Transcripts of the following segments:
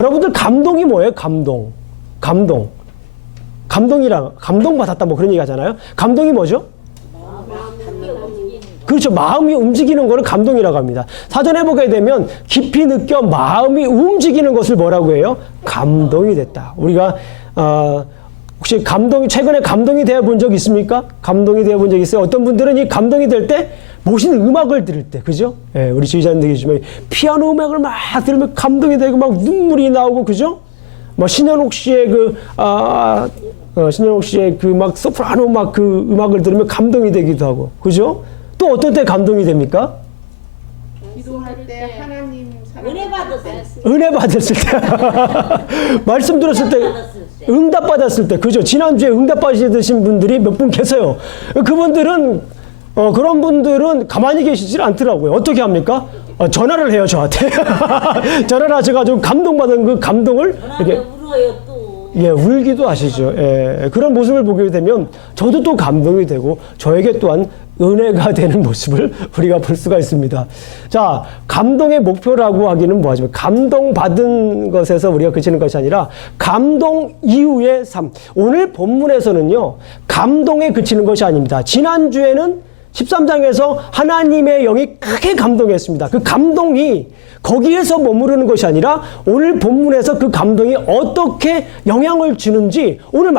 여러분들 감동이 뭐예요? 감동. 감동이랑 감동받았다 뭐 그런 얘기 하잖아요. 감동이 뭐죠? 그렇죠. 마음이 움직이는 거를 감동이라고 합니다. 사전에 보게 되면 깊이 느껴 마음이 움직이는 것을 뭐라고 해요? 감동이 됐다. 우리가 혹시 최근에 감동이 되어 본 적 있습니까? 감동이 되어 본 적 있어요? 어떤 분들은 이 감동이 될 때 멋있는 음악을 들을 때, 그죠? 예, 우리 지휘자님들 계시면 피아노 음악을 막 들으면 감동이 되고 막 눈물이 나오고, 그죠? 뭐 신현옥 씨의 그 막 소프라노 막 그 음악을 들으면 감동이 되기도 하고, 그죠? 또 어떤 때 감동이 됩니까? 기도할 때 하나님 은혜 받았을 때. 은혜 받았을 때. 말씀 들었을 때. 응답 받았을 때. 그죠? 지난주에 응답 받으신 분들이 몇 분 계세요. 그분들은 그런 분들은 가만히 계시질 않더라고요. 어떻게 합니까? 전화를 해요, 저한테. 전화를 하셔가지고 감동받은 그 감동을 이렇게 울어요 또. 예, 울기도 하시죠. 예, 그런 모습을 보게 되면 저도 또 감동이 되고 저에게 또한 은혜가 되는 모습을 우리가 볼 수가 있습니다. 자, 감동의 목표라고 하기는 뭐하지만 감동받은 것에서 우리가 그치는 것이 아니라 감동 이후의 삶. 오늘 본문에서는요, 감동에 그치는 것이 아닙니다. 지난주에는 13장에서 하나님의 영이 크게 감동했습니다. 그 감동이 거기에서 머무르는 것이 아니라 오늘 본문에서 그 감동이 어떻게 영향을 주는지 오늘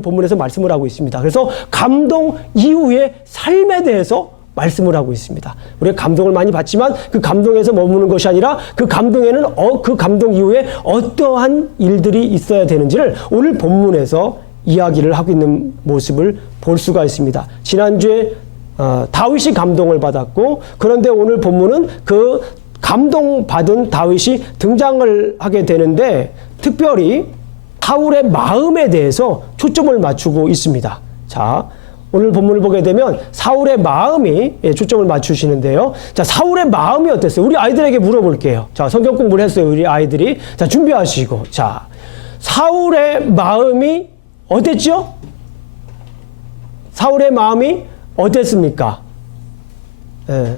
본문에서 말씀을 하고 있습니다. 그래서 감동 이후의 삶에 대해서 말씀을 하고 있습니다. 우리가 감동을 많이 받지만 그 감동에서 머무는 것이 아니라 그 감동에는 그 감동 이후에 어떠한 일들이 있어야 되는지를 오늘 본문에서 이야기를 하고 있는 모습을 볼 수가 있습니다. 지난주에 다윗이 감동을 받았고, 그런데 오늘 본문은 그 감동받은 다윗이 등장을 하게 되는데 특별히 사울의 마음에 대해서 초점을 맞추고 있습니다. 자, 오늘 본문을 보게 되면 사울의 마음이 초점을 맞추시는데요. 자, 사울의 마음이 어땠어요? 우리 아이들에게 물어볼게요. 자, 성경 공부를 했어요, 우리 아이들이. 자, 준비하시고. 자, 사울의 마음이 어땠죠? 사울의 마음이 어땠습니까? 예.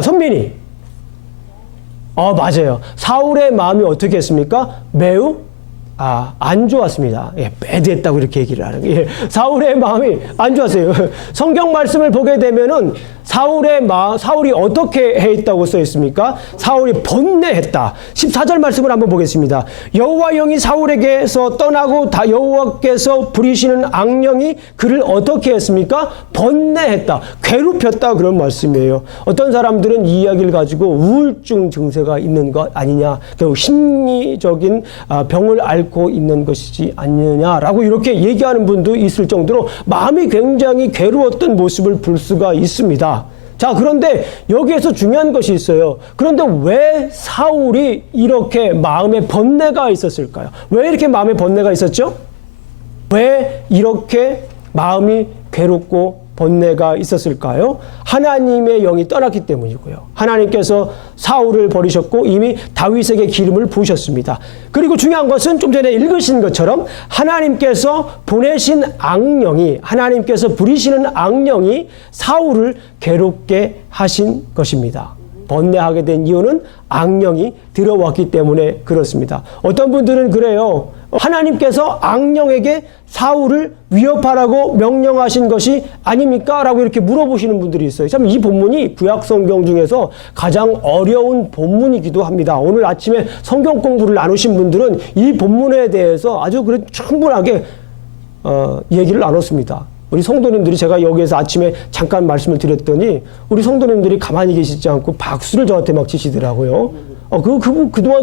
선민이. 맞아요. 사울의 마음이 어떻게 했습니까? 매우 안 좋았습니다. 예, 배드했다고 이렇게 얘기를 하는 거예요. 사울의 마음이 안 좋았어요. 성경 말씀을 보게 되면은 사울이 어떻게 했다고 써 있습니까? 사울이 번뇌했다. 14절 말씀을 한번 보겠습니다. 여호와 영이 사울에게서 떠나고 여호와께서 부리시는 악령이 그를 어떻게 했습니까? 번뇌했다. 괴롭혔다. 그런 말씀이에요. 어떤 사람들은 이 이야기를 가지고 우울증 증세가 있는 것 아니냐, 결국 심리적인 병을 앓고 있는 것이지 않느냐라고 이렇게 얘기하는 분도 있을 정도로 마음이 굉장히 괴로웠던 모습을 볼 수가 있습니다. 자, 그런데 여기에서 중요한 것이 있어요. 그런데 왜 사울이 이렇게 마음에 번뇌가 있었을까요? 왜 이렇게 마음에 번뇌가 있었죠? 왜 이렇게 마음이 괴롭고 번뇌가 있었을까요? 하나님의 영이 떠났기 때문이고요. 하나님께서 사울을 버리셨고 이미 다윗에게 기름을 부으셨습니다. 그리고 중요한 것은 좀 전에 읽으신 것처럼 하나님께서 부리시는 악령이 사울을 괴롭게 하신 것입니다. 번뇌하게 된 이유는 악령이 들어왔기 때문에 그렇습니다. 어떤 분들은 그래요. 하나님께서 악령에게 사울을 위협하라고 명령하신 것이 아닙니까? 라고 이렇게 물어보시는 분들이 있어요. 참 이 본문이 구약 성경 중에서 가장 어려운 본문이기도 합니다. 오늘 아침에 성경 공부를 나누신 분들은 이 본문에 대해서 아주 충분하게 얘기를 나눴습니다. 우리 성도님들이 제가 여기에서 아침에 잠깐 말씀을 드렸더니 우리 성도님들이 가만히 계시지 않고 박수를 저한테 막 치시더라고요.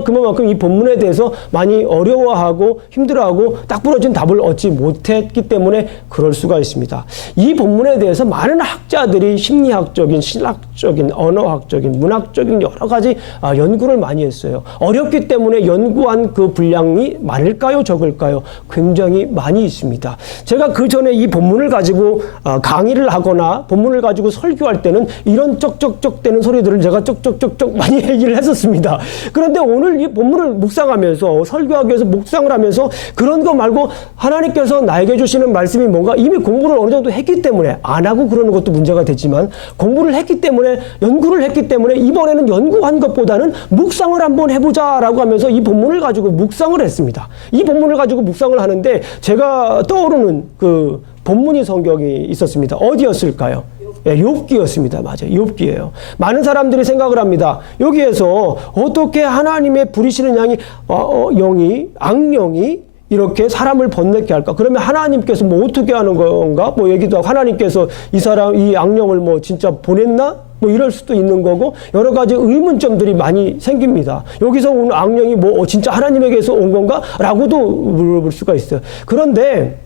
그만큼 이 본문에 대해서 많이 어려워하고 힘들어하고 딱 부러진 답을 얻지 못했기 때문에 그럴 수가 있습니다. 이 본문에 대해서 많은 학자들이 심리학적인, 신학적인, 언어학적인, 문학적인 여러 가지 연구를 많이 했어요. 어렵기 때문에 연구한 그 분량이 많을까요? 적을까요? 굉장히 많이 있습니다. 제가 그 전에 이 본문을 가지고 강의를 하거나 본문을 가지고 설교할 때는 이런 쩍쩍쩍 되는 소리들을 제가 쩍쩍쩍쩍 많이 얘기를 했었습니다. 그런데 오늘 이 본문을 묵상하면서 설교하기 위해서 묵상을 하면서 그런 거 말고 하나님께서 나에게 주시는 말씀이 뭔가 이미 공부를 어느 정도 했기 때문에 안 하고 그러는 것도 문제가 되지만 공부를 했기 때문에 때문에 연구를 했기 때문에 이번에는 연구한 것보다는 묵상을 한번 해보자라고 하면서 이 본문을 가지고 묵상을 했습니다. 이 본문을 가지고 묵상을 하는데 제가 떠오르는 그 본문이 성경이 있었습니다. 어디였을까요? 예, 욥기였습니다. 맞아요. 욥기예요. 많은 사람들이 생각을 합니다. 여기에서 어떻게 하나님의 부리시는 영이 악령이 이렇게 사람을 번뇌케 할까? 그러면 하나님께서 뭐 어떻게 하는 건가? 뭐 얘기도 하고 하나님께서 이 악령을 뭐 진짜 보냈나? 뭐 이럴 수도 있는 거고 여러 가지 의문점들이 많이 생깁니다. 여기서 온 악령이 뭐 진짜 하나님에게서 온 건가? 라고도 물어볼 수가 있어요. 그런데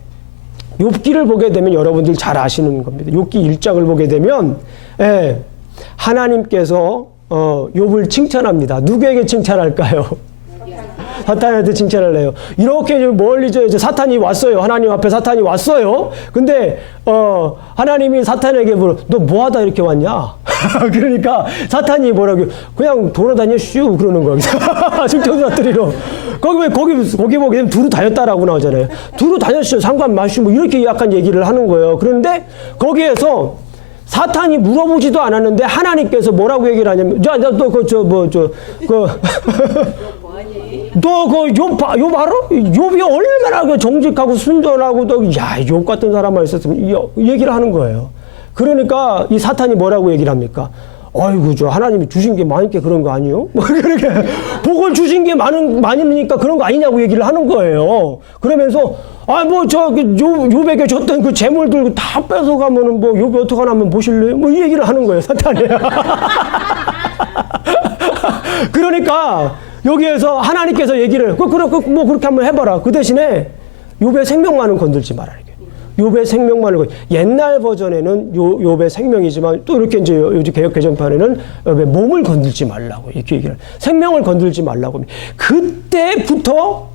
욥기를 보게 되면 여러분들 잘 아시는 겁니다. 욥기 1장을 보게 되면 하나님께서 욥을 칭찬합니다. 누구에게 칭찬할까요? 사탄한테 칭찬을 해요. 이렇게 멀리 이제 사탄이 왔어요. 하나님 앞에 사탄이 왔어요. 근데 하나님이 사탄에게 물어, 너 뭐하다 이렇게 왔냐? 그러니까 사탄이 뭐라고 그냥 돌아다녀 슈 그러는 거예요. 충청사투리로. 거기 보게 되면 두루 다녔다라고 나오잖아요. 두루 다녔어요. 상관 마시고 뭐 이렇게 약간 얘기를 하는 거예요. 그런데 거기에서 사탄이 물어보지도 않았는데 하나님께서 뭐라고 얘기를 하냐면 욥 알아? 욥이 얼마나 그 정직하고 순전하고 욥 같은 사람만 있었으면 이 얘기를 하는 거예요. 그러니까 이 사탄이 뭐라고 얘기를 합니까? 아이고 저 하나님이 주신 게 많으니까 그런 거 아니요? 뭐 그렇게 복을 주신 게 많으니까 그런 거 아니냐고 얘기를 하는 거예요. 그러면서 욥에게 줬던 그 재물들 다 뺏어가면은 뭐 욥이 어떡하나 한번 보실래요? 뭐 이 얘기를 하는 거예요, 사탄이. 그러니까 여기에서 하나님께서 얘기를 뭐 그렇게 한번 해봐라. 그 대신에 욥의 생명만은 건들지 말아라. 욥의 생명만을 옛날 버전에는 욥의 생명이지만 또 이렇게 이제 요즘 개역 개정판에는 욥의 몸을 건들지 말라고 이렇게 얘기를 생명을 건들지 말라고 그때부터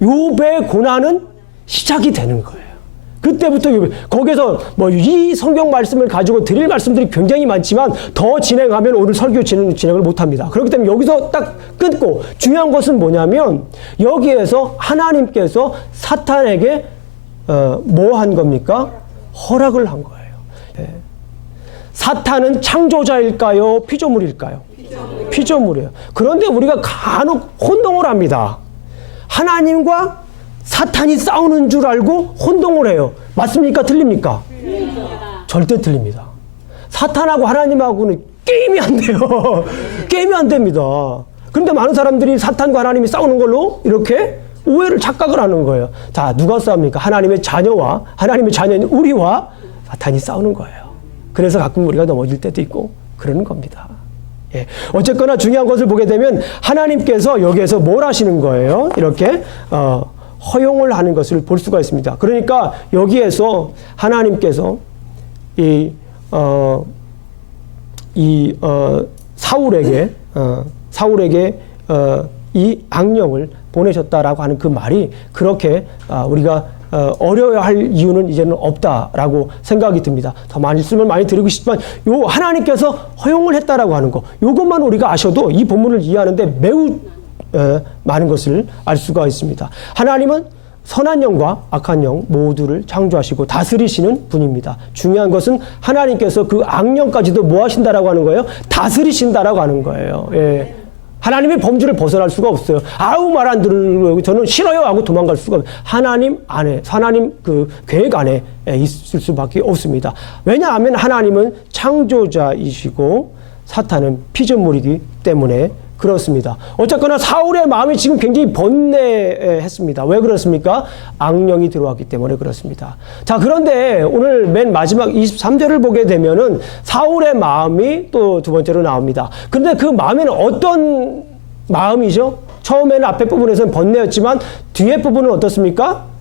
욥의 고난은 시작이 되는 거예요. 그때부터 거기서 뭐 이 성경 말씀을 가지고 드릴 말씀들이 굉장히 많지만 더 진행하면 오늘 설교 진행을 못합니다. 그렇기 때문에 여기서 딱 끊고 중요한 것은 뭐냐면 여기에서 하나님께서 사탄에게 뭐 한 겁니까? 허락을 한 거예요. 네. 사탄은 창조자일까요? 피조물일까요? 피조물이에요. 그런데 우리가 간혹 혼동을 합니다. 하나님과 사탄이 싸우는 줄 알고 혼동을 해요. 맞습니까? 틀립니까? 절대 틀립니다. 사탄하고 하나님하고는 게임이 안 돼요. 게임이 안 됩니다. 그런데 많은 사람들이 사탄과 하나님이 싸우는 걸로 이렇게 오해를 착각을 하는 거예요. 자, 누가 싸웁니까? 하나님의 자녀인 우리와 사탄이 싸우는 거예요. 그래서 가끔 우리가 넘어질 때도 있고 그러는 겁니다. 예. 어쨌거나 중요한 것을 보게 되면 하나님께서 여기에서 뭘 하시는 거예요? 이렇게 허용을 하는 것을 볼 수가 있습니다. 그러니까 여기에서 하나님께서 사울에게 이 악령을 보내셨다라고 하는 그 말이 그렇게 우리가 어려워할 이유는 이제는 없다라고 생각이 듭니다. 더 말씀을 많이 드리고 싶지만 하나님께서 허용을 했다라고 하는 거 이것만 우리가 아셔도 이 본문을 이해하는데 매우 많은 것을 알 수가 있습니다. 하나님은 선한 영과 악한 영 모두를 창조하시고 다스리시는 분입니다. 중요한 것은 하나님께서 그 악령까지도 뭐 하신다라고 하는 거예요? 다스리신다라고 하는 거예요. 예. 하나님의 범주를 벗어날 수가 없어요. 아우 말 안 들으려고 저는 싫어요 하고 도망갈 수가 없어요. 하나님 그 계획 안에 있을 수밖에 없습니다. 왜냐하면 하나님은 창조자이시고 사탄은 피조물이기 때문에 그렇습니다. 어쨌거나 사울의 마음이 지금 굉장히 번뇌했습니다. 왜 그렇습니까? 악령이 들어왔기 때문에 그렇습니다. 자, 그런데 오늘 맨 마지막 23절을 보게 되면은 사울의 마음이 또 두 번째로 나옵니다. 그런데 그 마음에는 어떤 마음이죠? 처음에는 앞에 부분에서는 번뇌였지만 뒤에 부분은 어떻습니까?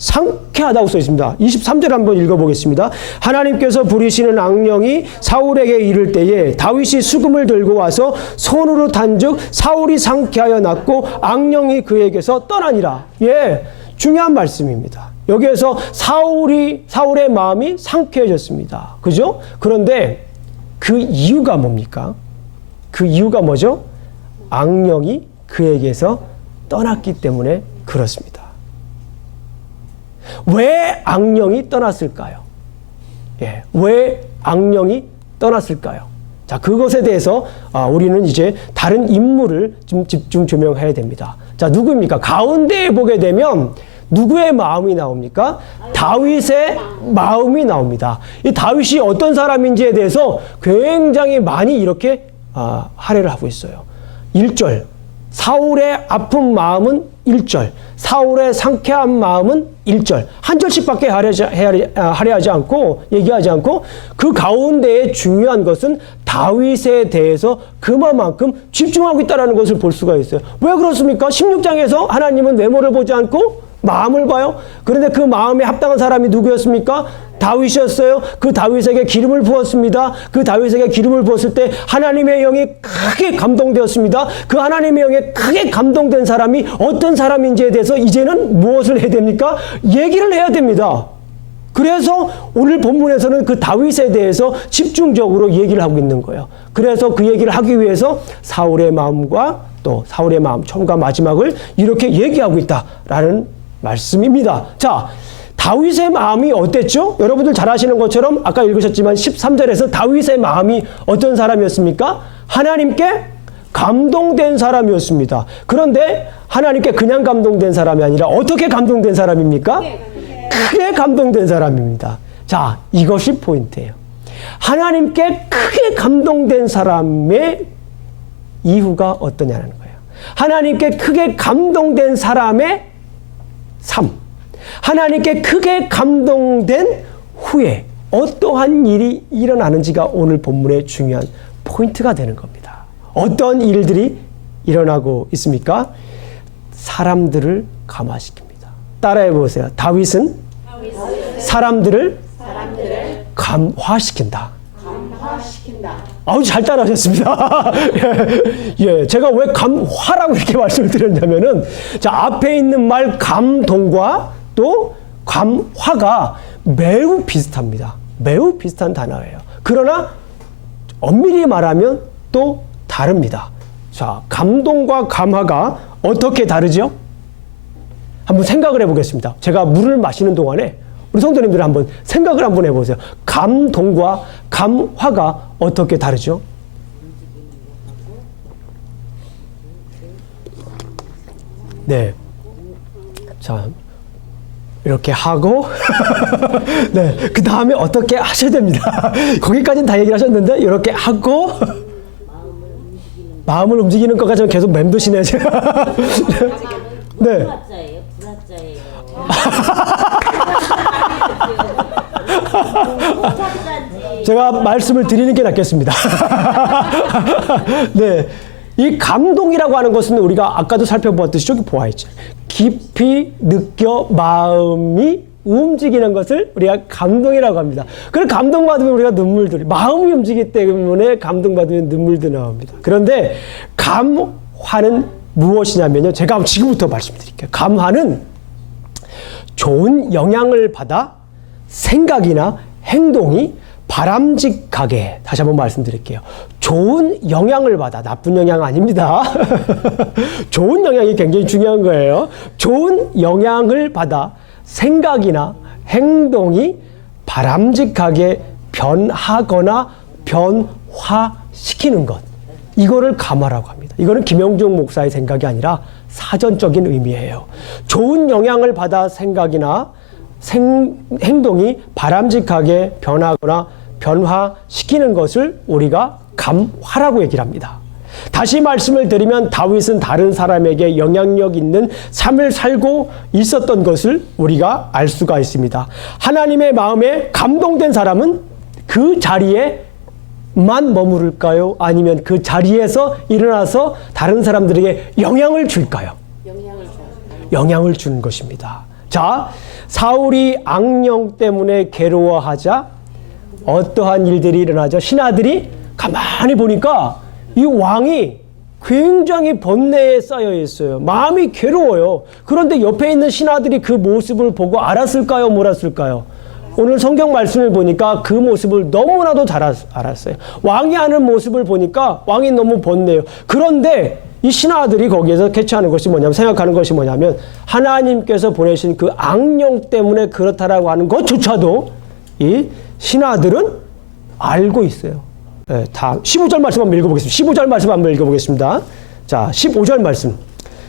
상쾌하다고 써 있습니다. 23절 한번 읽어보겠습니다. 하나님께서 부리시는 악령이 사울에게 이를 때에 다윗이 수금을 들고 와서 손으로 탄즉 사울이 상쾌하여 났고 악령이 그에게서 떠나니라. 예, 중요한 말씀입니다. 여기에서 사울의 마음이 상쾌해졌습니다. 그죠? 그런데 그 이유가 뭡니까? 그 이유가 뭐죠? 악령이 그에게서 떠났기 때문에 그렇습니다. 왜 악령이 떠났을까요? 예, 왜 악령이 떠났을까요? 자, 그것에 대해서 우리는 이제 다른 인물을 좀 집중 조명해야 됩니다. 자, 누구입니까? 가운데에 보게 되면 누구의 마음이 나옵니까? 다윗의 마음이 나옵니다. 이 다윗이 어떤 사람인지에 대해서 굉장히 많이 이렇게 할애를 하고 있어요. 1절, 사울의 아픈 마음은 1절, 사울의 상쾌한 마음은 1절. 한 절씩밖에 할애하지 않고 얘기하지 않고 그 가운데에 중요한 것은 다윗에 대해서 그만큼 집중하고 있다는 것을 볼 수가 있어요. 왜 그렇습니까? 16장에서 하나님은 외모를 보지 않고 마음을 봐요. 그런데 그 마음에 합당한 사람이 누구였습니까? 다윗이었어요. 그 다윗에게 기름을 부었습니다. 그 다윗에게 기름을 부었을 때 하나님의 영이 크게 감동되었습니다. 그 하나님의 영에 크게 감동된 사람이 어떤 사람인지에 대해서 이제는 무엇을 해야 됩니까? 얘기를 해야 됩니다. 그래서 오늘 본문에서는 그 다윗에 대해서 집중적으로 얘기를 하고 있는 거예요. 그래서 그 얘기를 하기 위해서 사울의 마음과 또 사울의 마음 처음과 마지막을 이렇게 얘기하고 있다라는 말씀입니다. 자, 다윗의 마음이 어땠죠? 여러분들 잘 아시는 것처럼 아까 읽으셨지만 13절에서 다윗의 마음이 어떤 사람이었습니까? 하나님께 감동된 사람이었습니다. 그런데 하나님께 그냥 감동된 사람이 아니라 어떻게 감동된 사람입니까? 크게 감동된 사람입니다. 자, 이것이 포인트예요. 하나님께 크게 감동된 사람의 이유가 어떠냐는 거예요. 하나님께 크게 감동된 사람의 삶, 하나님께 크게 감동된 후에 어떠한 일이 일어나는지가 오늘 본문의 중요한 포인트가 되는 겁니다. 어떤 일들이 일어나고 있습니까? 사람들을 감화시킵니다. 따라해 보세요. 다윗은 사람들을 감화시킨다. 아우, 잘 따라하셨습니다. 예, 제가 왜 감화라고 이렇게 말씀을 드렸냐면은, 자, 앞에 있는 말 감동과 또 감화가 매우 비슷합니다. 매우 비슷한 단어예요. 그러나 엄밀히 말하면 또 다릅니다. 자, 감동과 감화가 어떻게 다르죠? 한번 생각을 해보겠습니다. 제가 물을 마시는 동안에 우리 성도님들 한번 생각을 한번 해보세요. 감동과 감화가 어떻게 다르죠? 네. 자, 이렇게 하고, 네. 그 다음에 어떻게 하셔야 됩니다. 거기까지는 다 얘기를 하셨는데, 이렇게 하고, 마음을 움직이는 것까지 좀 계속 맴도시네요, 제가. 네. 불화자예요. 불화자예요. 제가 말씀을 드리는 게 낫겠습니다. 네. 이 감동이라고 하는 것은 우리가 아까도 살펴보았듯이 저기 보아있죠. 깊이 느껴 마음이 움직이는 것을 우리가 감동이라고 합니다. 그걸 감동받으면 우리가 눈물들이, 마음이 움직이기 때문에 감동받으면 눈물도 나옵니다. 그런데 감화는 무엇이냐면요. 제가 지금부터 말씀드릴게요. 감화는 좋은 영향을 받아 생각이나 행동이 바람직하게, 다시 한번 말씀드릴게요. 좋은 영향을 받아, 나쁜 영향 아닙니다. 좋은 영향이 굉장히 중요한 거예요. 좋은 영향을 받아 생각이나 행동이 바람직하게 변하거나 변화시키는 것. 이거를 감화라고 합니다. 이거는 김영중 목사의 생각이 아니라 사전적인 의미예요. 좋은 영향을 받아 생각이나 행동이 바람직하게 변하거나 변화시키는 것을 우리가 감화라고 얘기를 합니다. 다시 말씀을 드리면 다윗은 다른 사람에게 영향력 있는 삶을 살고 있었던 것을 우리가 알 수가 있습니다. 하나님의 마음에 감동된 사람은 그 자리에만 머무를까요? 아니면 그 자리에서 일어나서 다른 사람들에게 영향을 줄까요? 영향을 주는 것입니다. 자, 사울이 악령 때문에 괴로워하자 어떠한 일들이 일어나죠? 신하들이 가만히 보니까 이 왕이 굉장히 번뇌에 쌓여 있어요. 마음이 괴로워요. 그런데 옆에 있는 신하들이 그 모습을 보고 알았을까요? 몰랐을까요? 오늘 성경 말씀을 보니까 그 모습을 너무나도 잘 알았어요. 왕이 하는 모습을 보니까 왕이 너무 번뇌해요. 그런데 이 신하들이 거기에서 캐치하는 것이 뭐냐면, 생각하는 것이 뭐냐면, 하나님께서 보내신 그 악령 때문에 그렇다라고 하는 것조차도 이 신하들은 알고 있어요. 다 15절 말씀 한번 읽어보겠습니다. 15절 말씀 한번 읽어보겠습니다. 자, 15절 말씀.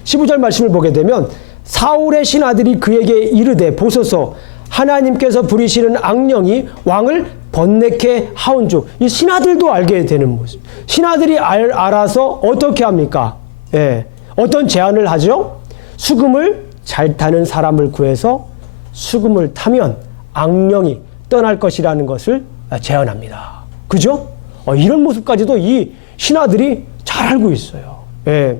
15절 말씀을 보게 되면 사울의 신하들이 그에게 이르되 보소서 하나님께서 부리시는 악령이 왕을 번뇌케 하온즉. 이 신하들도 알게 되는 모습. 신하들이 알아서 어떻게 합니까? 예, 어떤 제안을 하죠? 수금을 잘 타는 사람을 구해서 수금을 타면 악령이 떠날 것이라는 것을 제안합니다. 그죠? 이런 모습까지도 이 신하들이 잘 알고 있어요. 예.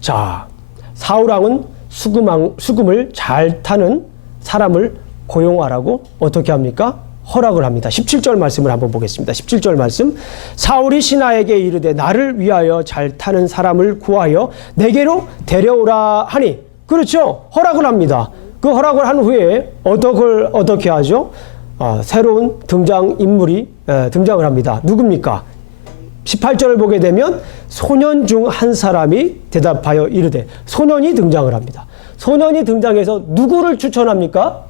자, 사울왕은 수금을 잘 타는 사람을 고용하라고 어떻게 합니까? 허락을 합니다. 17절 말씀을 한번 보겠습니다. 17절 말씀. 사울이 신하에게 이르되 나를 위하여 잘 타는 사람을 구하여 내게로 데려오라 하니. 그렇죠? 허락을 합니다. 그 허락을 한 후에 어떻게 하죠? 새로운 등장인물이 등장을 합니다. 누굽니까? 18절을 보게 되면 소년 중 한 사람이 대답하여 이르되. 소년이 등장을 합니다. 소년이 등장해서 누구를 추천합니까?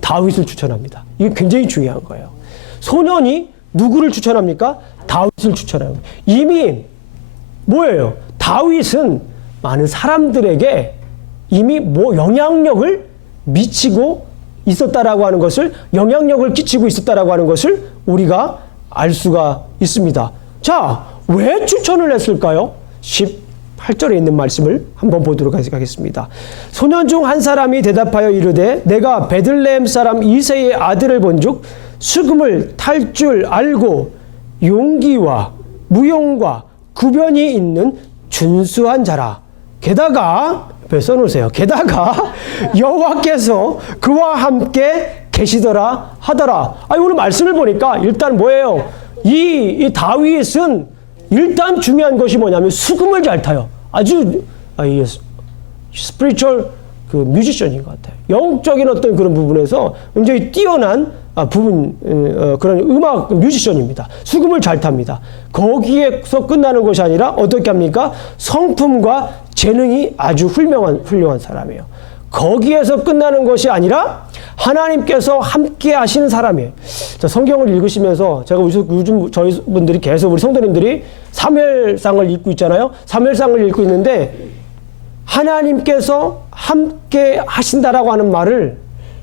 다윗을 추천합니다. 이게 굉장히 중요한 거예요. 소년이 누구를 추천합니까? 다윗을 추천합니다. 이미 뭐예요? 다윗은 많은 사람들에게 이미 영향력을 미치고 있었다라고 하는 것을, 영향력을 끼치고 있었다라고 하는 것을 우리가 알 수가 있습니다. 자, 왜 추천을 했을까요? 18절에 있는 말씀을 한번 보도록 하겠습니다. 소년 중 한 사람이 대답하여 이르되 내가 베들레헴 사람 이새의 아들을 본즉 수금을 탈 줄 알고 용기와 무용과 구변이 있는 준수한 자라. 게다가 옆에 써놓으세요. 게다가 여호와께서 그와 함께 계시더라 하더라. 오늘 말씀을 보니까 일단 뭐예요? 이 다윗은 일단 중요한 것이 뭐냐면 수금을 잘 타요. 아주 스피리추얼 그 뮤지션인 것 같아요. 영적인 어떤 그런 부분에서 굉장히 뛰어난 그런 음악 뮤지션입니다. 수금을 잘 탑니다. 거기에서 끝나는 것이 아니라 어떻게 합니까? 성품과 재능이 아주 훌륭한 사람이에요. 거기에서 끝나는 것이 아니라 하나님께서 함께 하시는 사람이에요. 자, 성경을 읽으시면서 제가 요즘 저희 분들이 계속 우리 성도님들이 사무엘상을 읽고 있잖아요. 사무엘상을 읽고 있는데 하나님께서 함께 하신다라고 하는 말을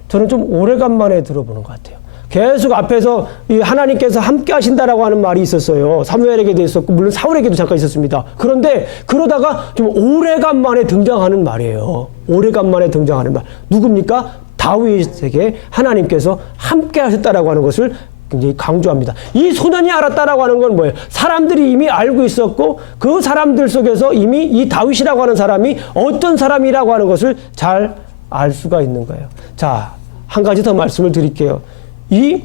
저는 좀 오래간만에 들어보는 것 같아요. 계속 앞에서 이 하나님께서 함께 하신다라고 하는 말이 있었어요. 사무엘에게도 있었고 물론 사울에게도 잠깐 있었습니다. 그런데 그러다가 좀 오래간만에 등장하는 말이에요. 오래간만에 등장하는 말. 누굽니까? 다윗에게 하나님께서 함께 하셨다라고 하는 것을 굉장히 강조합니다. 이 소년이 알았다라고 하는 건 뭐예요? 사람들이 이미 알고 있었고 그 사람들 속에서 이미 이 다윗이라고 하는 사람이 어떤 사람이라고 하는 것을 잘 알 수가 있는 거예요. 자, 한 가지 더 말씀을 드릴게요. 이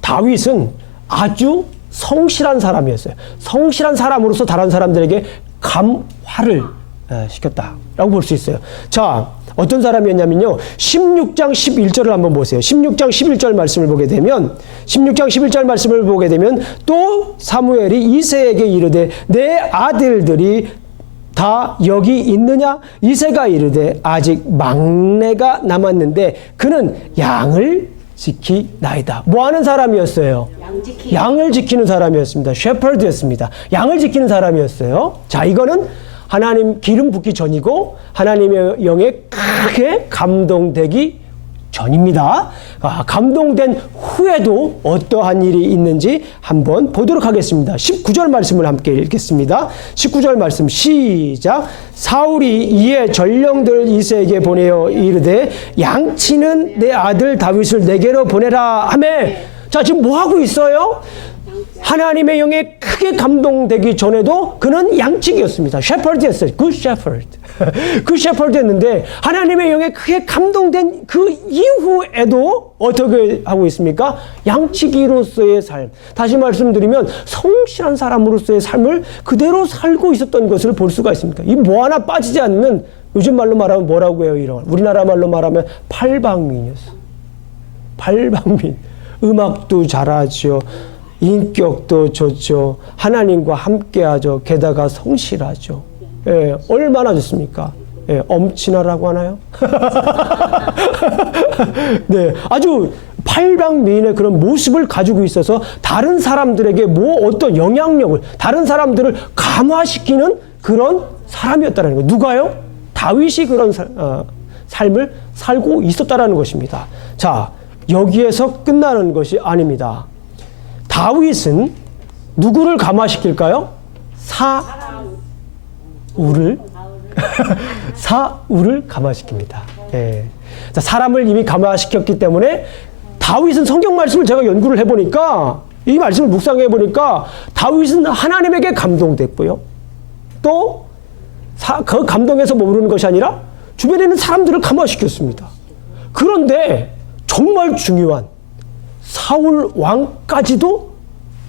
다윗은 아주 성실한 사람이었어요. 성실한 사람으로서 다른 사람들에게 감화를 시켰다라고 볼 수 있어요. 자, 어떤 사람이었냐면요. 16장 11절을 한번 보세요. 16장 11절 말씀을 보게 되면 16장 11절 말씀을 보게 되면 또 사무엘이 이새에게 이르되 내 아들들이 다 여기 있느냐? 이새가 이르되 아직 막내가 남았는데 그는 양을 지키나이다. 뭐 하는 사람이었어요? 양을 지키는 사람이었습니다. 셰퍼드였습니다. 양을 지키는 사람이었어요. 자, 이거는 하나님 기름 붓기 전이고 하나님의 영에 크게 감동되기 전입니다. 감동된 후에도 어떠한 일이 있는지 한번 보도록 하겠습니다. 19절 말씀을 함께 읽겠습니다. 19절 말씀 시작. 사울이 이에 전령들 이새에게 보내어 이르되 양치는 내 아들 다윗을 내게로 보내라 하매. 자, 지금 뭐 하고 있어요? 하나님의 영에 크게 감동되기 전에도 그는 양치기였습니다. 셰퍼드였어요. 굿 셰퍼드. 그 셰퍼드였는데 하나님의 영에 크게 감동된 그 이후에도 어떻게 하고 있습니까? 양치기로서의 삶. 다시 말씀드리면 성실한 사람으로서의 삶을 그대로 살고 있었던 것을 볼 수가 있습니다. 이 뭐 하나 빠지지 않는, 요즘 말로 말하면 뭐라고 해요? 이런 우리나라 말로 말하면 팔방민이었어요. 팔방민. 음악도 잘하죠. 인격도 좋죠. 하나님과 함께하죠. 게다가 성실하죠. 예, 얼마나 좋습니까? 예, 엄친아라고 하나요? 네, 아주 팔방미인의 그런 모습을 가지고 있어서 다른 사람들에게 어떤 영향력을, 다른 사람들을 감화시키는 그런 사람이었다는 거예요. 누가요? 다윗이 그런 삶을 살고 있었다라는 것입니다. 자, 여기에서 끝나는 것이 아닙니다. 다윗은 누구를 감화시킬까요? 사울을 감화시킵니다. 예. 자, 사람을 이미 감화시켰기 때문에 다윗은 성경 말씀을 제가 연구를 해보니까, 이 말씀을 묵상해보니까 다윗은 하나님에게 감동됐고요. 또 그 감동에서 머무르는 것이 아니라 주변에 있는 사람들을 감화시켰습니다. 그런데 정말 중요한 사울 왕까지도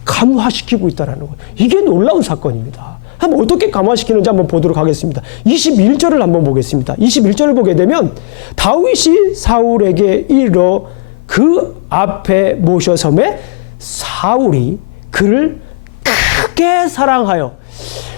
감화시키고 있다는 거예요. 이게 놀라운 사건입니다. 한번 어떻게 감화시키는지 한번 보도록 하겠습니다. 21절을 한번 보겠습니다. 21절을 보게 되면 다윗이 사울에게 이르러 그 앞에 모셔섬에 사울이 그를 크게 사랑하여.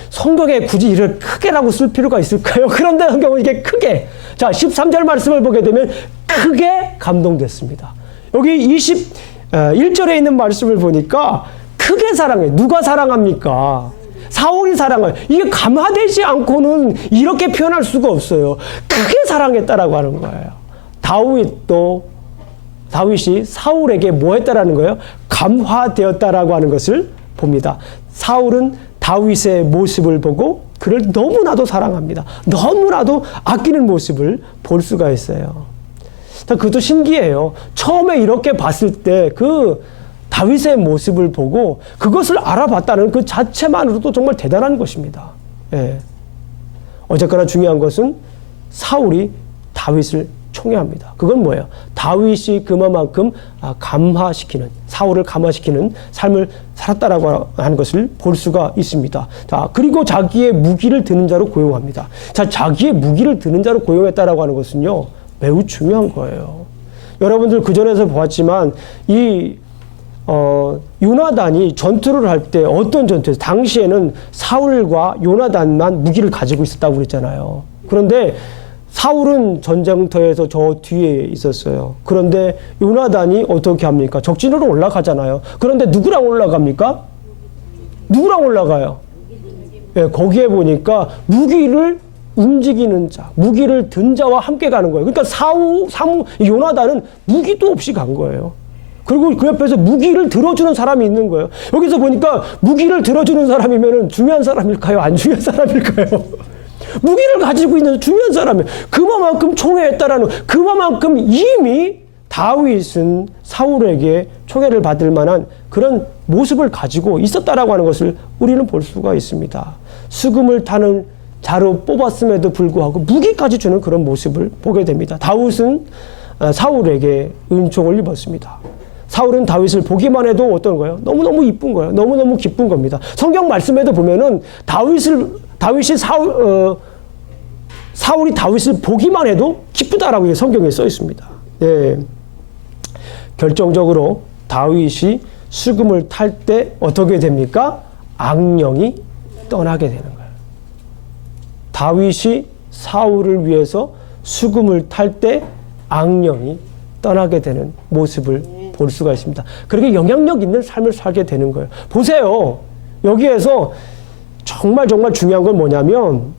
성경에 굳이 이를 크게라고 쓸 필요가 있을까요? 그런데 성경은 이게 크게. 자, 13절 말씀을 보게 되면 크게 감동됐습니다. 여기 21절에 있는 말씀을 보니까 크게 사랑해. 누가 사랑합니까? 사울이 사랑해요. 이게 감화되지 않고는 이렇게 표현할 수가 없어요. 크게 사랑했다라고 하는 거예요. 다윗이 사울에게 뭐 했다라는 거예요? 감화되었다라고 하는 것을 봅니다. 사울은 다윗의 모습을 보고 그를 너무나도 사랑합니다. 너무나도 아끼는 모습을 볼 수가 있어요. 그것도 신기해요. 처음에 이렇게 봤을 때 그 다윗의 모습을 보고 그것을 알아봤다는 그 자체만으로도 정말 대단한 것입니다. 예. 어쨌거나 중요한 것은 사울이 다윗을 총애합니다. 그건 뭐예요? 다윗이 그만큼 사울을 감화시키는 삶을 살았다라고 하는 것을 볼 수가 있습니다. 자, 그리고 자기의 무기를 드는 자로 고용합니다. 자, 자기의 무기를 드는 자로 고용했다라고 하는 것은요, 매우 중요한 거예요. 여러분들 그전에서 보았지만 요나단이 전투를 할 때 어떤 전투에서 당시에는 사울과 요나단만 무기를 가지고 있었다고 그랬잖아요. 그런데 사울은 전쟁터에서 저 뒤에 있었어요. 그런데 요나단이 어떻게 합니까? 적진으로 올라가잖아요. 그런데 누구랑 올라갑니까? 누구랑 올라가요? 예, 거기에 보니까 무기를 움직이는 자, 무기를 든 자와 함께 가는 거예요. 그러니까 요나단은 무기도 없이 간 거예요. 그리고 그 옆에서 무기를 들어주는 사람이 있는 거예요. 여기서 보니까 무기를 들어주는 사람이면 중요한 사람일까요? 안 중요한 사람일까요? 무기를 가지고 있는 중요한 사람이에요. 그만큼 총애했다라는, 그만큼 이미 다윗은 사울에게 총애를 받을 만한 그런 모습을 가지고 있었다라고 하는 것을 우리는 볼 수가 있습니다. 수금을 타는 자로 뽑았음에도 불구하고 무기까지 주는 그런 모습을 보게 됩니다. 다윗은 사울에게 은총을 입었습니다. 사울은 다윗을 보기만 해도 어떤 거예요? 너무너무 이쁜 거예요. 너무너무 기쁜 겁니다. 성경 말씀에도 보면은 사울이 다윗을 보기만 해도 기쁘다라고 성경에 써 있습니다. 예. 결정적으로 다윗이 수금을 탈 때 어떻게 됩니까? 악령이 떠나게 되는 거예요. 다윗이 사울을 위해서 수금을 탈 때 악령이 떠나게 되는 모습을 볼 수가 있습니다. 그렇게 영향력 있는 삶을 살게 되는 거예요. 보세요. 여기에서 정말 중요한 건 뭐냐면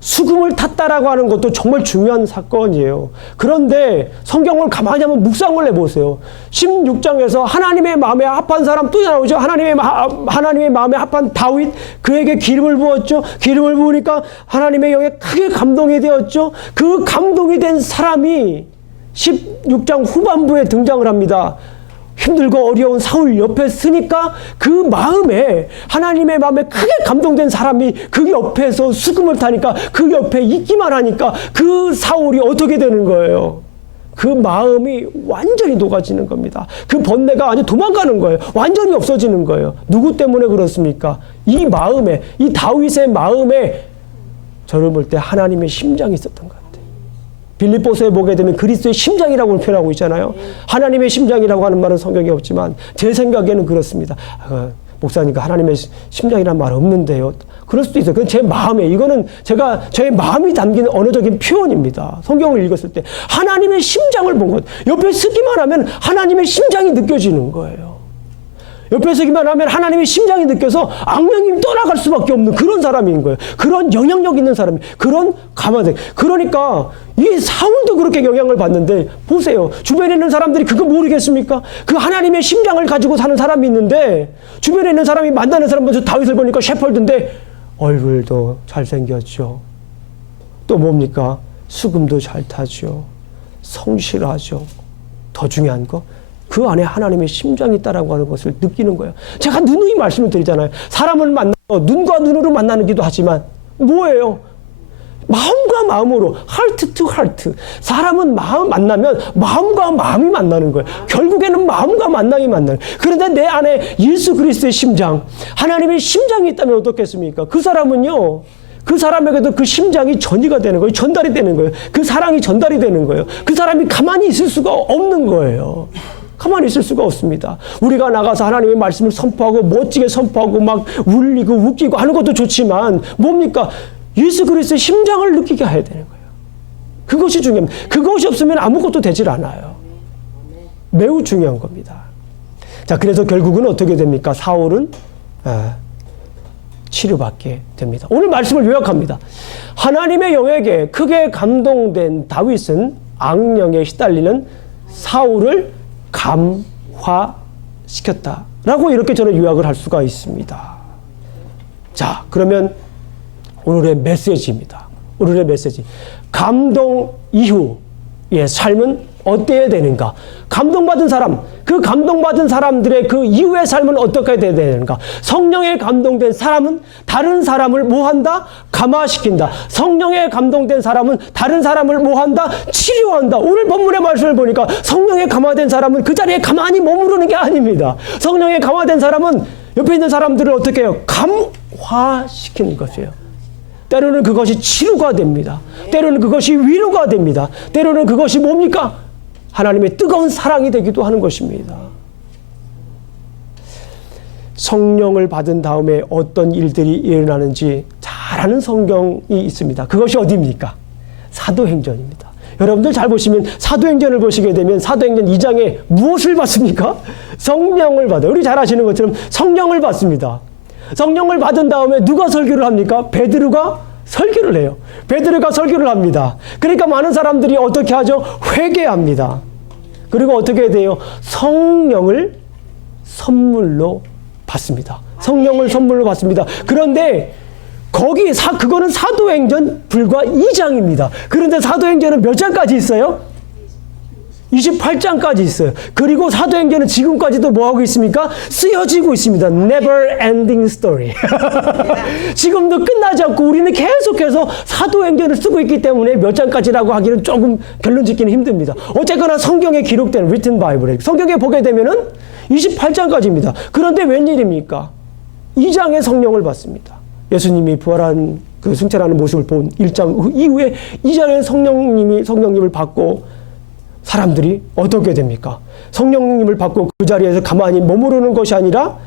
수금을 탔다라고 하는 것도 정말 중요한 사건이에요. 그런데 성경을 가만히 한번 묵상을 해보세요. 16장에서 하나님의 마음에 합한 사람 또 나오죠. 하나님의 마음에 합한 다윗, 그에게 기름을 부었죠. 기름을 부으니까 하나님의 영에 크게 감동이 되었죠. 그 감동이 된 사람이 16장 후반부에 등장을 합니다. 힘들고 어려운 사울 옆에 서니까 그 마음에, 하나님의 마음에 크게 감동된 사람이 그 옆에서 수금을 타니까, 그 옆에 있기만 하니까 그 사울이 어떻게 되는 거예요? 그 마음이 완전히 녹아지는 겁니다. 그 번뇌가 아주 도망가는 거예요. 완전히 없어지는 거예요. 누구 때문에 그렇습니까? 이 마음에, 이 다윗의 마음에 저를 볼 때 하나님의 심장이 있었던 것 같아요. 빌립보서에 보게 되면 그리스도의 심장이라고 표현하고 있잖아요. 하나님의 심장이라고 하는 말은 성경에 없지만 제 생각에는 그렇습니다. 목사님과 하나님의 심장이라는 말 없는데요. 그럴 수도 있어요. 그건 제 마음에, 이거는 저의 마음이 담긴 언어적인 표현입니다. 성경을 읽었을 때 하나님의 심장을 본 것. 옆에 서기만 하면 하나님의 심장이 느껴지는 거예요. 옆에 서기만 하면 하나님의 심장이 느껴서 악령이 떠나갈 수밖에 없는 그런 사람인 거예요. 그런 영향력 있는 사람이, 그런 가만히. 그러니까 이 사울도 그렇게 영향을 받는데 보세요. 주변에 있는 사람들이 그거 모르겠습니까? 그 하나님의 심장을 가지고 사는 사람이 있는데 주변에 있는 사람이 만나는 사람 먼저 다윗을 보니까 셰펄드인데 얼굴도 잘생겼죠. 또 뭡니까? 수금도 잘 타죠. 성실하죠. 더 중요한 거, 그 안에 하나님의 심장이 있다라고 하는 것을 느끼는 거예요. 제가 누누이 말씀을 드리잖아요. 사람을 만나서 눈과 눈으로 만나는 기도 하지만 뭐예요? 마음과 마음으로, heart to heart. 사람은 마음 만나면 마음과 마음이 만나는 거예요. 결국에는 마음과 만남이 만나는 거예요. 그런데 내 안에 예수 그리스도의 심장, 하나님의 심장이 있다면 어떻겠습니까? 그 사람은요, 그 사람에게도 그 심장이 전이가 되는 거예요. 전달이 되는 거예요. 그 사랑이 전달이 되는 거예요. 그 사람이 가만히 있을 수가 없는 거예요. 가만히 있을 수가 없습니다. 우리가 나가서 하나님의 말씀을 선포하고 멋지게 선포하고 막 울리고 웃기고 하는 것도 좋지만 뭡니까? 예수 그리스도의 심장을 느끼게 해야 되는 거예요. 그것이 중요합니다. 그것이 없으면 아무것도 되질 않아요. 매우 중요한 겁니다. 자, 그래서 결국은 어떻게 됩니까? 사울은 치료받게 됩니다. 오늘 말씀을 요약합니다. 하나님의 영에게 크게 감동된 다윗은 악령에 시달리는 사울을 감화시켰다라고 이렇게 저는 요약을 할 수가 있습니다. 자, 그러면 오늘의 메시지입니다. 오늘의 메시지. 감동 이후의 삶은 어때야 되는가? 감동받은 사람, 그 감동받은 사람들의 그 이후의 삶은 어떻게 돼야 되는가? 성령에 감동된 사람은 다른 사람을 뭐한다? 감화시킨다. 성령에 감동된 사람은 다른 사람을 뭐한다? 치료한다. 오늘 본문의 말씀을 보니까 성령에 감화된 사람은 그 자리에 가만히 머무르는 게 아닙니다. 성령에 감화된 사람은 옆에 있는 사람들을 어떻게 해요? 감화시키는 것이에요. 때로는 그것이 치료가 됩니다. 때로는 그것이 위로가 됩니다. 때로는 그것이 뭡니까? 하나님의 뜨거운 사랑이 되기도 하는 것입니다. 성령을 받은 다음에 어떤 일들이 일어나는지 잘 아는 성경이 있습니다. 그것이 어디입니까? 사도행전입니다. 여러분들 잘 보시면 사도행전을 보시게 되면 사도행전 2장에 무엇을 받습니까? 성령을 받아요. 우리 잘 아시는 것처럼 성령을 받습니다. 성령을 받은 다음에 누가 설교를 합니까? 베드로가 설교를 해요. 베드로가 설교를 합니다. 그러니까 많은 사람들이 어떻게 하죠? 회개합니다. 그리고 어떻게 돼요? 성령을 선물로 받습니다. 성령을 선물로 받습니다. 그런데 그거는 사도행전 불과 2장입니다. 그런데 사도행전은 몇 장까지 있어요? 28장까지 있어요. 그리고 사도행전은 지금까지도 뭐하고 있습니까? 쓰여지고 있습니다. Never ending story. 지금도 끝나지 않고 우리는 계속해서 사도행전을 쓰고 있기 때문에 몇 장까지라고 하기는 조금 결론 짓기는 힘듭니다. 어쨌거나 성경에 기록된 written Bible, 성경에 보게 되면은 28장까지입니다. 그런데 웬일입니까? 2장에 성령을 받습니다. 예수님이 부활한 그 승천하는 모습을 본 1장 이후에 2장에 성령님을 받고 사람들이 어떻게 됩니까? 성령님을 받고 그 자리에서 가만히 머무르는 것이 아니라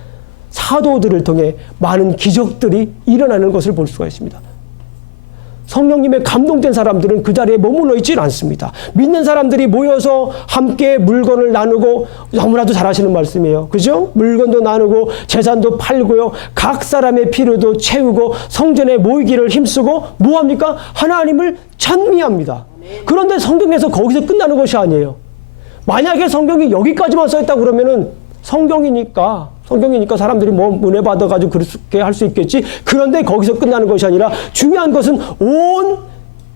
사도들을 통해 많은 기적들이 일어나는 것을 볼 수가 있습니다. 성령님의 감동된 사람들은 그 자리에 머물러 있지는 않습니다. 믿는 사람들이 모여서 함께 물건을 나누고, 너무나도 잘 하시는 말씀이에요. 그죠? 물건도 나누고 재산도 팔고요. 각 사람의 필요도 채우고 성전에 모이기를 힘쓰고 뭐합니까? 하나님을 찬미합니다. 그런데 성경에서 거기서 끝나는 것이 아니에요. 만약에 성경이 여기까지만 써있다 그러면은 성경이니까 사람들이 뭐 은혜 받아가지고 그렇게 할 수 있겠지. 그런데 거기서 끝나는 것이 아니라 중요한 것은 온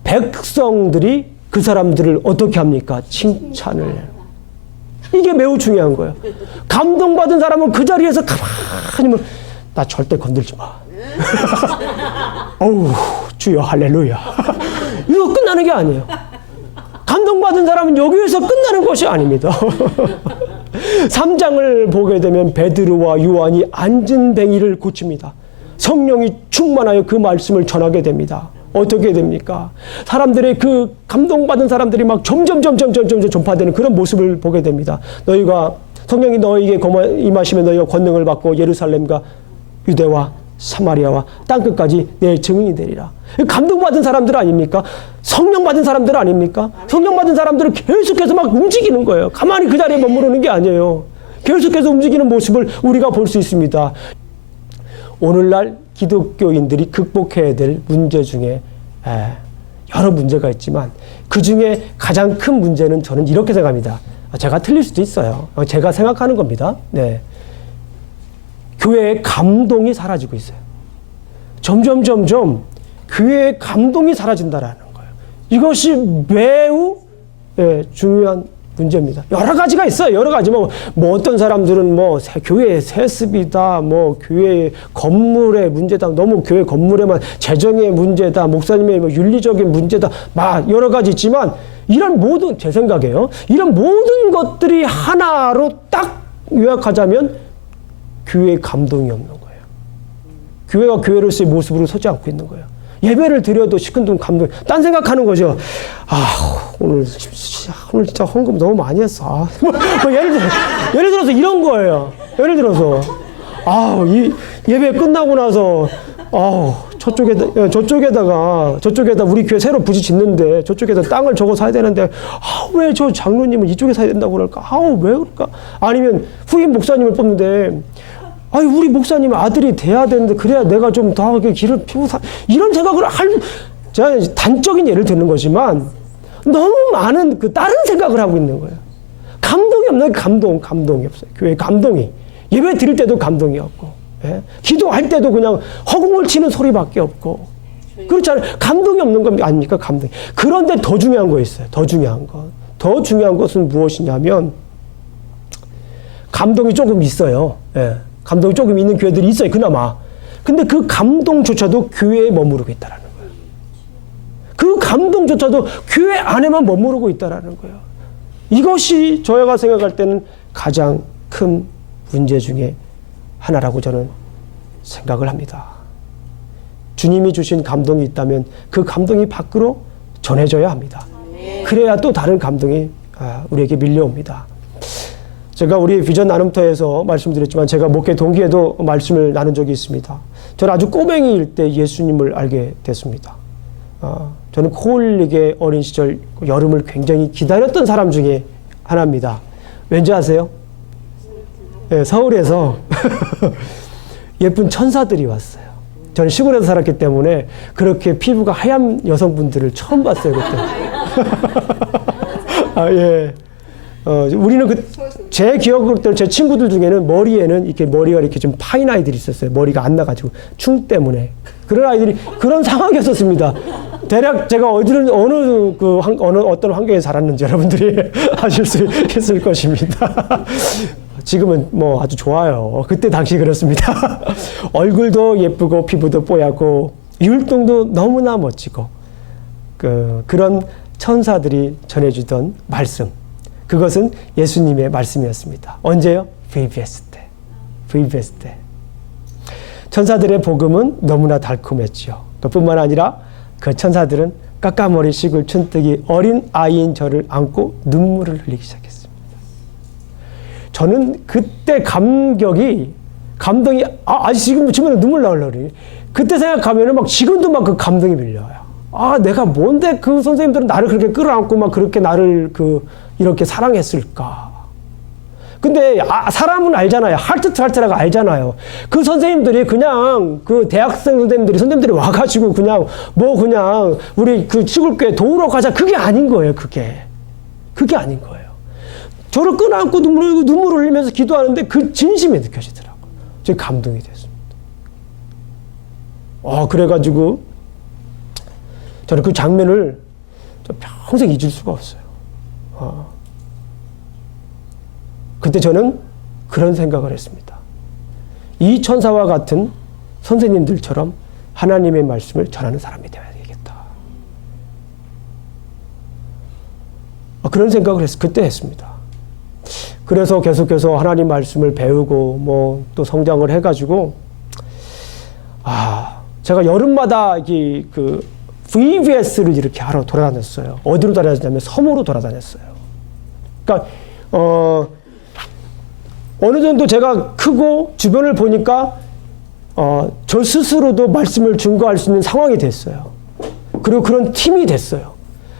백성들이 그 사람들을 어떻게 합니까? 칭찬을 해요. 이게 매우 중요한 거예요. 감동받은 사람은 그 자리에서 가만히 나 절대 건들지 마. 어우, 주여 할렐루야. 이거 끝나는 게 아니에요. 감동받은 사람은 여기에서 끝나는 것이 아닙니다. 3장을 보게 되면 베드로와 요한이 안진뱅이를 고칩니다. 성령이 충만하여 그 말씀을 전하게 됩니다. 어떻게 됩니까? 사람들의 그 감동받은 사람들이 막 점점 전파되는 그런 모습을 보게 됩니다. 성령이 너희에게 임하시면 너희가 권능을 받고 예루살렘과 유대와 사마리아와 땅끝까지 내 증인이 되리라. 감동받은 사람들 아닙니까? 성령 받은 사람들 아닙니까? 성령 받은 사람들은 계속해서 막 움직이는 거예요. 가만히 그 자리에 머무르는 게 아니에요. 계속해서 움직이는 모습을 우리가 볼 수 있습니다. 오늘날 기독교인들이 극복해야 될 문제 중에 여러 문제가 있지만 그 중에 가장 큰 문제는 저는 이렇게 생각합니다. 제가 틀릴 수도 있어요. 제가 생각하는 겁니다. 네. 교회의 감동이 사라지고 있어요. 점점 교회의 감동이 사라진다라는 거예요. 이것이 매우 중요한 문제입니다. 여러 가지가 있어요. 여러 가지 뭐 어떤 사람들은 교회의 세습이다, 교회의 건물의 문제다, 너무 교회 건물에만 재정의 문제다, 목사님의 윤리적인 문제다, 막 여러 가지 있지만 이런 모든 제 생각이에요. 이런 모든 것들이 하나로 딱 요약하자면 교회의 감동이 없는 거예요. 교회가 교회로서의 모습으로 서지 않고 있는 거예요. 예배를 드려도 시큰둥 감동, 딴 생각하는 거죠. 오늘 진짜 헌금 너무 많이 했어. 예를 들어서 이런 거예요. 예를 들어서, 이 예배 끝나고 나서, 저쪽에다 우리 교회 새로 부지 짓는데, 저쪽에다 땅을 저거 사야 되는데, 왜 저 장로님은 이쪽에 사야 된다고 그럴까? 왜 그럴까? 아니면 후임 목사님을 뽑는데, 우리 목사님 아들이 돼야 되는데 그래야 내가 좀 더 길을 피고 이런 생각을 제가 단적인 예를 드는 거지만 너무 많은 다른 생각을 하고 있는 거예요. 감동이 없는 감동이 없어요. 교회 감동이. 예배 드릴 때도 감동이 없고, 기도할 때도 그냥 허공을 치는 소리밖에 없고, 그렇잖아요. 감동이 없는 거 아닙니까? 감동이. 그런데 더 중요한 거 있어요. 더 중요한 것은 무엇이냐면 감동이 조금 있어요. 감동이 조금 있는 교회들이 있어요, 그나마. 근데 그 감동조차도 교회에 머무르고 있다는 거예요. 그 감동조차도 교회 안에만 머무르고 있다는 거예요. 이것이 저희가 생각할 때는 가장 큰 문제 중에 하나라고 저는 생각을 합니다. 주님이 주신 감동이 있다면 그 감동이 밖으로 전해져야 합니다. 그래야 또 다른 감동이 우리에게 밀려옵니다. 제가 우리 비전 나눔터에서 말씀드렸지만 제가 목회 동기에도 말씀을 나눈 적이 있습니다. 저는 아주 꼬맹이일 때 예수님을 알게 됐습니다. 저는 코올릭의 어린 시절 여름을 굉장히 기다렸던 사람 중에 하나입니다. 왠지 아세요? 네, 서울에서 예쁜 천사들이 왔어요. 저는 시골에서 살았기 때문에 그렇게 피부가 하얀 여성분들을 처음 봤어요, 그때. 우리는 제 기억으로 때는 제 친구들 중에는 머리에는 이렇게 머리가 이렇게 좀 파인 아이들이 있었어요. 머리가 안 나가지고 충 때문에 그런 아이들이 그런 상황이었었습니다. 대략 제가 어떤 환경에 자랐는지 여러분들이 아실 수 있을 것입니다. 지금은 아주 좋아요. 그때 당시 그렇습니다. 얼굴도 예쁘고 피부도 뽀얗고 율동도 너무나 멋지고 그런 천사들이 전해주던 말씀. 그것은 예수님의 말씀이었습니다. 언제요? VBS 때. VBS 때. 천사들의 복음은 너무나 달콤했죠. 그뿐만 아니라 그 천사들은 까까머리 시글 춘뜨기 어린 아이인 저를 안고 눈물을 흘리기 시작했습니다. 저는 그때 감동이 아직 지금 눈물 나오려고 그래. 그때 생각하면은 지금도 그 감동이 밀려요. 내가 뭔데 그 선생님들은 나를 그렇게 끌어안고 그렇게 나를 이렇게 사랑했을까? 근데 사람은 알잖아요. 하트 투 하트라고 알잖아요. 그 선생님들이 그냥 그 대학생 선생님들이 와가지고 그냥 우리 시골교회 도우러 가자 그게 아닌 거예요. 그게 아닌 거예요. 저를 끌어안고 눈물을 흘리면서 기도하는데 그 진심이 느껴지더라고요. 제가 감동이 됐습니다. 그래가지고 저는 그 장면을 평생 잊을 수가 없어요. 그때 저는 그런 생각을 했습니다. 이 천사와 같은 선생님들처럼 하나님의 말씀을 전하는 사람이 되어야 되겠다. 그런 생각을 그때 했습니다. 그래서 계속해서 하나님 말씀을 배우고 또 성장을 해가지고 제가 여름마다 VBS를 이렇게 하러 돌아다녔어요. 어디로 돌아다녔냐면 섬으로 돌아다녔어요. 그러니까 어느 정도 제가 크고 주변을 보니까 저 스스로도 말씀을 증거할 수 있는 상황이 됐어요. 그리고 그런 팀이 됐어요.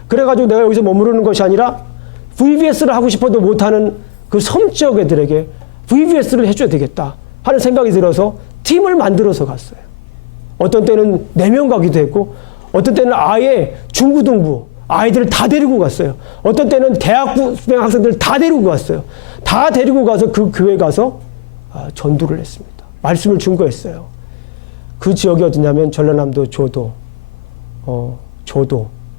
그래가지고 내가 여기서 머무르는 것이 아니라 VBS를 하고 싶어도 못하는 그 섬 지역 애들에게 VBS를 해줘야 되겠다 하는 생각이 들어서 팀을 만들어서 갔어요. 어떤 때는 4명 가기도 했고, 어떤 때는 아예 중고등부 아이들을 다 데리고 갔어요. 어떤 때는 대학부 수행 학생들을 다 데리고 갔어요. 다 데리고 가서 그 교회 가서 전도를 했습니다. 말씀을 증거했어요. 그 지역이 어디냐면 전라남도 조도,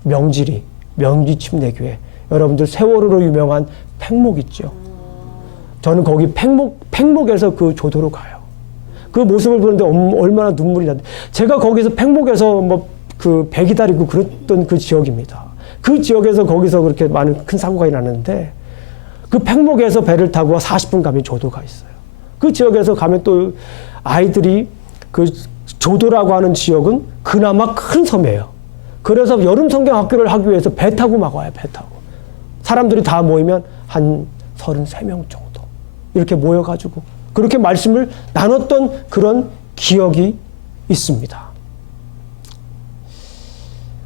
명지리, 명지침례교회. 여러분들 세월호로 유명한 팽목 있죠. 저는 거기 팽목에서 그 조도로 가요. 그 모습을 보는데 얼마나 눈물이 나는데, 제가 거기서 팽목에서 그 배 기다리고 그랬던 그 지역입니다. 그 지역에서 거기서 그렇게 많은 큰 사고가 일어났는데, 그 팽목에서 배를 타고 40분 가면 조도가 있어요. 그 지역에서 가면 또 아이들이 그 조도라고 하는 지역은 그나마 큰 섬이에요. 그래서 여름 성경 학교를 하기 위해서 배 타고 막 와요. 배 타고. 사람들이 다 모이면 한 33명 정도 이렇게 모여가지고 그렇게 말씀을 나눴던 그런 기억이 있습니다.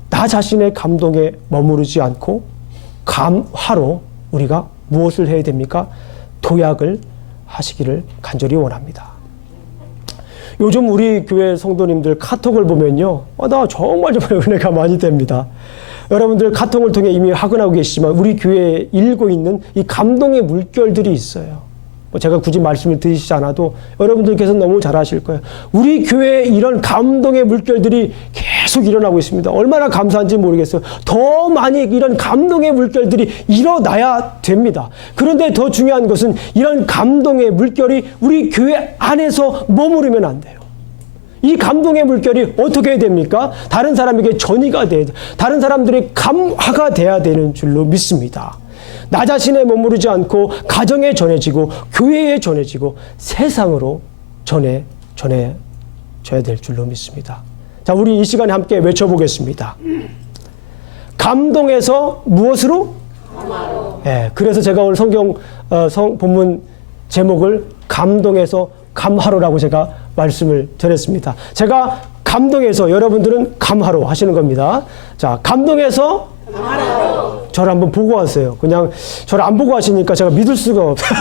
나 자신의 감동에 머무르지 않고 감화로 우리가 무엇을 해야 됩니까? 도약을 하시기를 간절히 원합니다. 요즘 우리 교회 성도님들 카톡을 보면요, 나 정말 은혜가 많이 됩니다. 여러분들 카톡을 통해 이미 확인하고 계시지만 우리 교회에 일고 있는 이 감동의 물결들이 있어요. 제가 굳이 말씀을 드리지 않아도 여러분들께서 너무 잘 아실 거예요. 우리 교회에 이런 감동의 물결들이 계속 일어나고 있습니다. 얼마나 감사한지 모르겠어요. 더 많이 이런 감동의 물결들이 일어나야 됩니다. 그런데 더 중요한 것은 이런 감동의 물결이 우리 교회 안에서 머무르면 안 돼요. 이 감동의 물결이 어떻게 해야 됩니까? 다른 사람에게 전이가 돼야 돼. 다른 사람들의 감화가 돼야 되는 줄로 믿습니다. 나 자신에 머무르지 않고 가정에 전해지고 교회에 전해지고 세상으로 전해져야 될 줄로 믿습니다. 자, 우리 이 시간에 함께 외쳐보겠습니다. 감동에서 무엇으로? 감화로. 예, 그래서 제가 오늘 성경 본문 제목을 감동에서 감화로라고 제가 말씀을 드렸습니다. 제가 감동해서 여러분들은 감화로 하시는 겁니다. 자, 감동해서 감화로. 저를 한번 보고 하세요. 그냥 저를 안 보고 하시니까 제가 믿을 수가 없어요.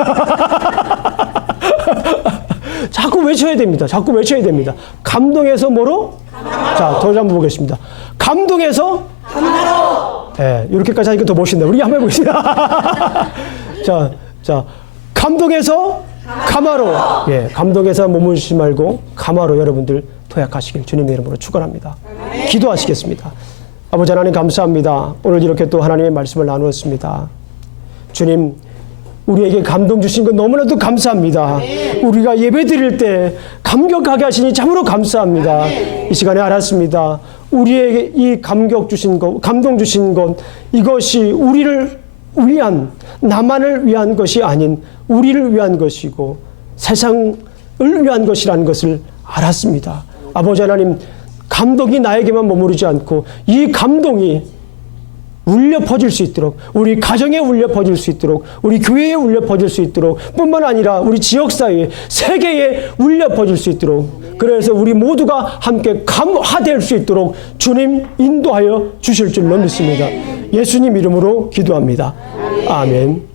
자꾸 외쳐야 됩니다. 자꾸 외쳐야 됩니다. 감동해서 뭐로? 감화로. 자, 더 한번 보겠습니다. 감동해서 감화로. 예, 이렇게까지 하니까 더 멋있네. 우리 한번 해보겠습니다. 자, 감동해서 감화로. 예, 감동해서 머무르지 말고 감화로 여러분들 도약하시길 주님의 이름으로 축원합니다. 기도하시겠습니다. 아버지 하나님 감사합니다. 오늘 이렇게 또 하나님의 말씀을 나누었습니다. 주님, 우리에게 감동 주신 것 너무나도 감사합니다. 우리가 예배 드릴 때 감격하게 하시니 참으로 감사합니다. 이 시간에 알았습니다. 우리에게 이 감동 주신 것, 이것이 우리를 위한, 나만을 위한 것이 아닌 우리를 위한 것이고 세상을 위한 것이라는 것을 알았습니다. 아버지 하나님, 감동이 나에게만 머무르지 않고 이 감동이 울려 퍼질 수 있도록, 우리 가정에 울려 퍼질 수 있도록, 우리 교회에 울려 퍼질 수 있도록, 뿐만 아니라 우리 지역사회에, 세계에 울려 퍼질 수 있도록, 그래서 우리 모두가 함께 감화될 수 있도록 주님 인도하여 주실 줄로 믿습니다. 예수님 이름으로 기도합니다. 아멘.